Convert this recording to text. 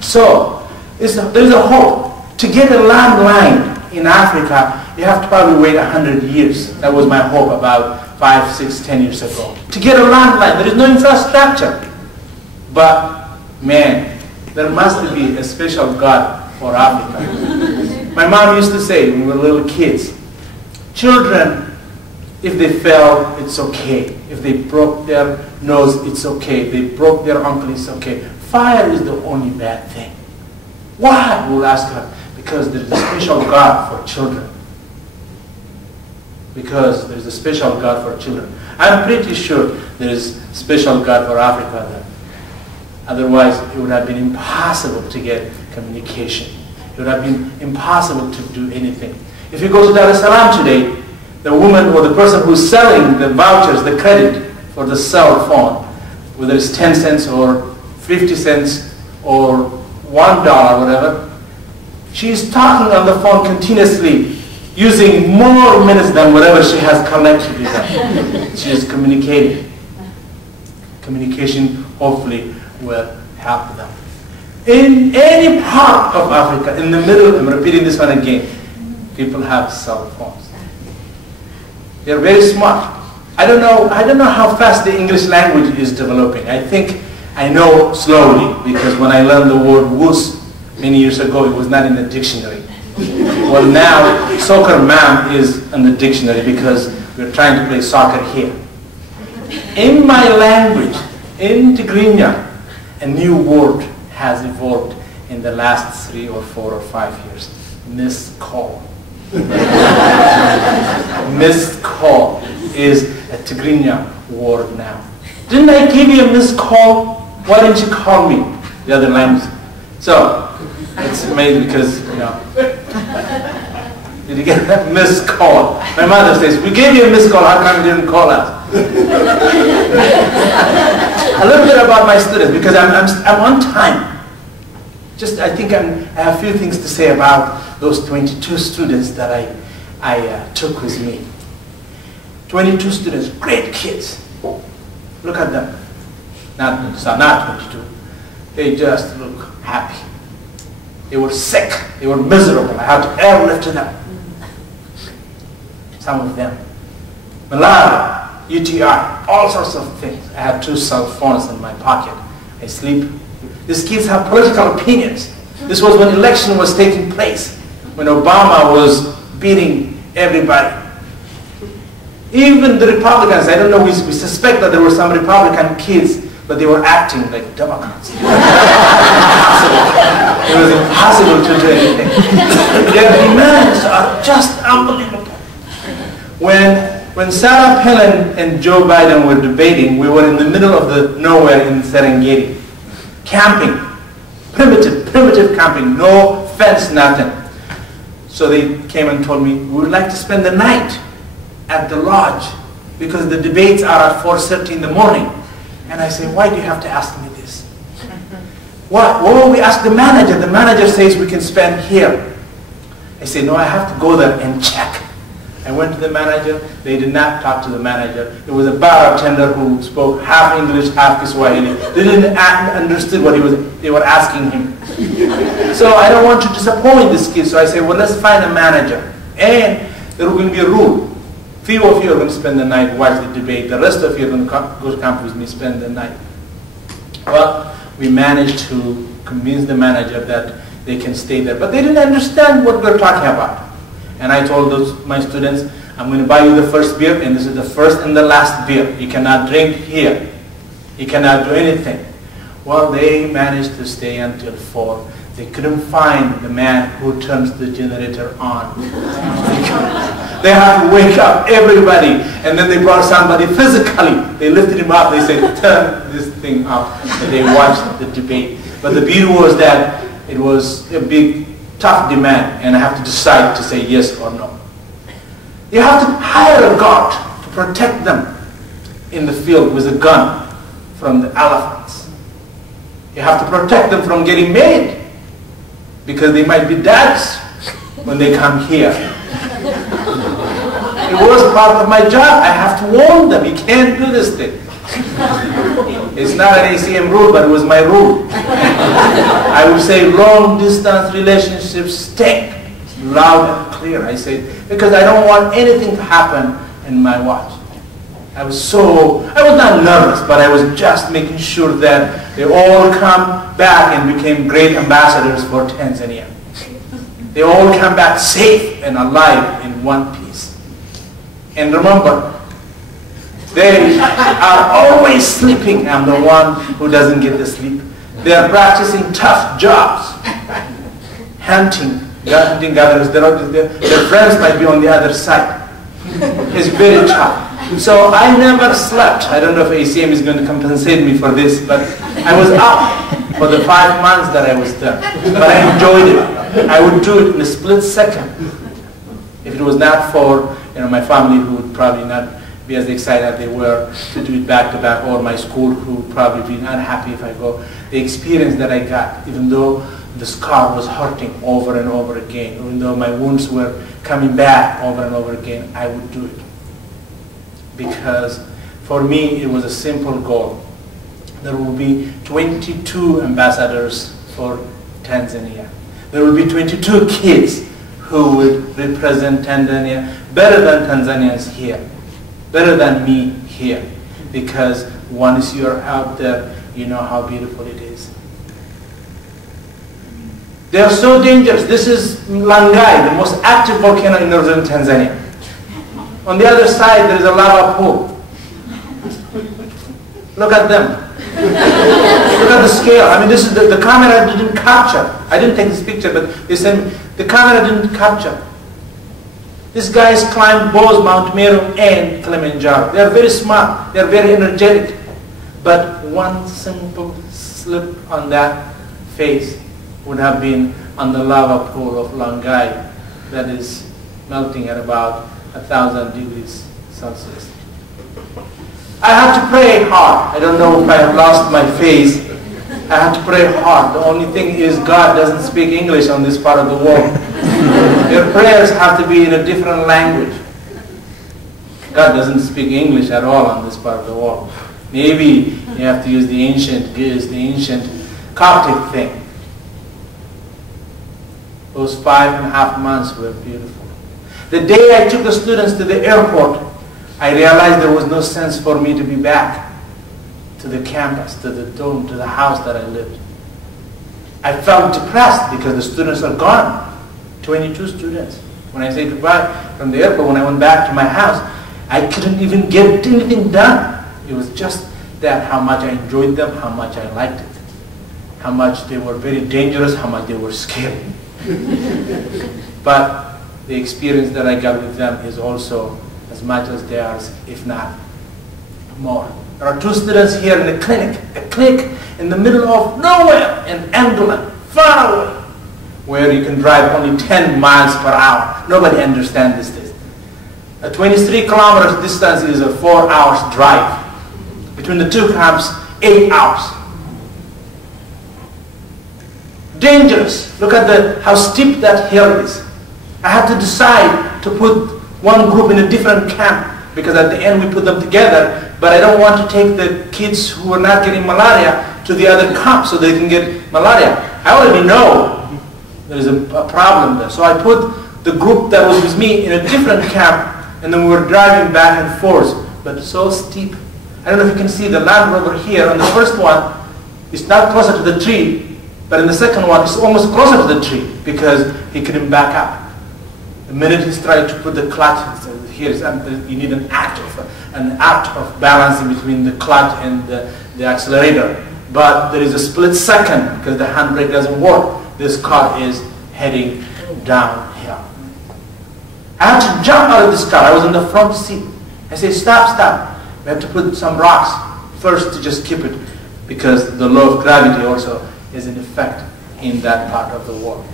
So there's a hope. To get a landline in Africa, you have to probably wait 100 years. That was my hope about 5, 6, 10 years ago. To get a landline, there is no infrastructure. But man, there must be a special God for Africa. My mom used to say when we were little kids, children, if they fell, it's okay. If they broke their nose, it's okay. If they broke their ankle, it's okay. Fire is the only bad thing. Why? We'll ask her. Because there is a special God for children. Because there is a special God for children. I'm pretty sure there is a special God for Africa then. Otherwise, it would have been impossible to get communication. It would have been impossible to do anything. If you go to Dar es Salaam today, the woman or the person who's selling the vouchers, the credit for the cell phone, whether it's 10 cents or 50 cents or $1, whatever, she's talking on the phone continuously, using more minutes than whatever she has collectively done. She is communicating. Communication, hopefully, will help them. In any part of Africa, in the middle, I'm repeating this one again, people have cell phones. They're very smart. I don't know how fast the English language is developing. I think I know slowly, because when I learned the word woos many years ago, it was not in the dictionary. Well, now, soccer ma'am is in the dictionary because we're trying to play soccer here. In my language, in Tigrinya, a new word has evolved in the last 3 or 4 or 5 years. Missed call. Missed call is a Tigrinya word now. Didn't I give you a missed call? Why didn't you call me? The other language. So, it's amazing because, you know, did you get that missed call? My mother says, we gave you a missed call, how come you didn't call us? A little bit about my students, because I'm on time. Just, I think I have a few things to say about those 22 students that I took with me. 22 students, great kids. Look at them. Not 22. They just look happy. They were sick. They were miserable. I had to airlift them. Some of them. Malaria, UTI, all sorts of things. I have 2 cell phones in my pocket. I sleep. These kids have political opinions. This was when election was taking place, when Obama was beating everybody. Even the Republicans, I don't know, we suspect that there were some Republican kids, but they were acting like Democrats. It was impossible to do anything. Their demands are just unbelievable. When Sarah Palin and Joe Biden were debating, we were in the middle of the nowhere in Serengeti. Camping. Primitive camping. No fence, nothing. So they came and told me, we would like to spend the night at the lodge because the debates are at 4:30 in the morning. And I say, why do you have to ask me this? What? Well, we ask the manager. The manager says we can spend here. I say, no, I have to go there and check. I went to the manager. They did not talk to the manager. It was a bartender who spoke half English, half Kiswahili. They didn't understand what they were asking him. So I don't want to disappoint this kid. So I say, well, let's find a manager. And there will be a rule. Few of you are going to spend the night, watch the debate. The rest of you are going to go to camp with me, spend the night. Well, we managed to convince the manager that they can stay there. But they didn't understand what we're talking about. And I told my students, I'm going to buy you the first beer, and this is the first and the last beer. You cannot drink here. You cannot do anything. Well, they managed to stay until 4. They couldn't find the man who turns the generator on. They had to wake up everybody, and then they brought somebody physically. They lifted him up. They said, turn this thing up, and they watched the debate. But the beauty was that it was a big, tough demand, and I have to decide to say yes or no. You have to hire a guard to protect them in the field with a gun from the elephants. You have to protect them from getting married, because they might be dads when they come here. It was part of my job. I have to warn them, you can't do this thing. It's not an ACM rule, but it was my rule. I would say long distance relationships stink. Loud and clear, I say, because I don't want anything to happen in my watch. I was not nervous, but I was just making sure that they all come back and became great ambassadors for Tanzania. They all come back safe and alive in one piece. And remember, they are always sleeping. I'm the one who doesn't get the sleep. They are practicing tough jobs, hunting gatherers. Their friends might be on the other side. It's very tough. So I never slept. I don't know if ACM is going to compensate me for this, but I was up for the 5 months that I was there. But I enjoyed it. I would do it in a split second. If it was not for my family, who would probably not be as excited as they were to do it back to back, or my school, who would probably be unhappy if I go. The experience that I got, even though the scar was hurting over and over again, even though my wounds were coming back over and over again, I would do it. Because for me, it was a simple goal. There will be 22 ambassadors for Tanzania. There will be 22 kids who would represent Tanzania better than Tanzanians here, better than me here. Because once you're out there, you know how beautiful it is. They are so dangerous. This is Langai, the most active volcano in northern Tanzania. On the other side, there is a lava pool. Look at them. Look at the scale. I mean, this is the camera didn't capture. I didn't take this picture, but they said the camera didn't capture. These guys climbed both Mount Meru and Kilimanjaro. They are very smart. They are very energetic. But one simple slip on that face would have been on the lava pool of Langai that is melting at about 1,000 degrees Celsius. I have to pray hard. I don't know if I have lost my face. I have to pray hard. The only thing is God doesn't speak English on this part of the world. Your prayers have to be in a different language. God doesn't speak English at all on this part of the world. Maybe you have to use the ancient Coptic thing. Those 5.5 months were beautiful. The day I took the students to the airport, I realized there was no sense for me to be back to the campus, to the dome, to the house that I lived. I felt depressed because the students are gone. 22 students. When I said goodbye from the airport, when I went back to my house, I couldn't even get anything done. It was just that how much I enjoyed them, how much I liked it, how much they were very dangerous, how much they were scary. But the experience that I got with them is also as much as theirs, if not more. There are 2 students here in a clinic in the middle of nowhere in Angola, far away, where you can drive only 10 miles per hour. Nobody understands this. A 23 kilometers distance is a 4 hours drive. Between the 2 camps, 8 hours. Dangerous. Look at how steep that hill is. I had to decide to put one group in a different camp because at the end we put them together, but I don't want to take the kids who are not getting malaria to the other camp so they can get malaria. I already know there is a problem there. So I put the group that was with me in a different camp, and then we were driving back and forth, but so steep. I don't know if you can see the Land Rover here. On the first one, it's not closer to the tree, but in the second one, it's almost closer to the tree because he couldn't back up. The minute he's trying to put the clutch, here you need an act of balancing between the clutch and the accelerator. But there is a split second because the handbrake doesn't work. This car is heading downhill. I had to jump out of this car. I was in the front seat. I said, stop, stop. We have to put some rocks first to just keep it because the law of gravity also is in effect in that part of the world.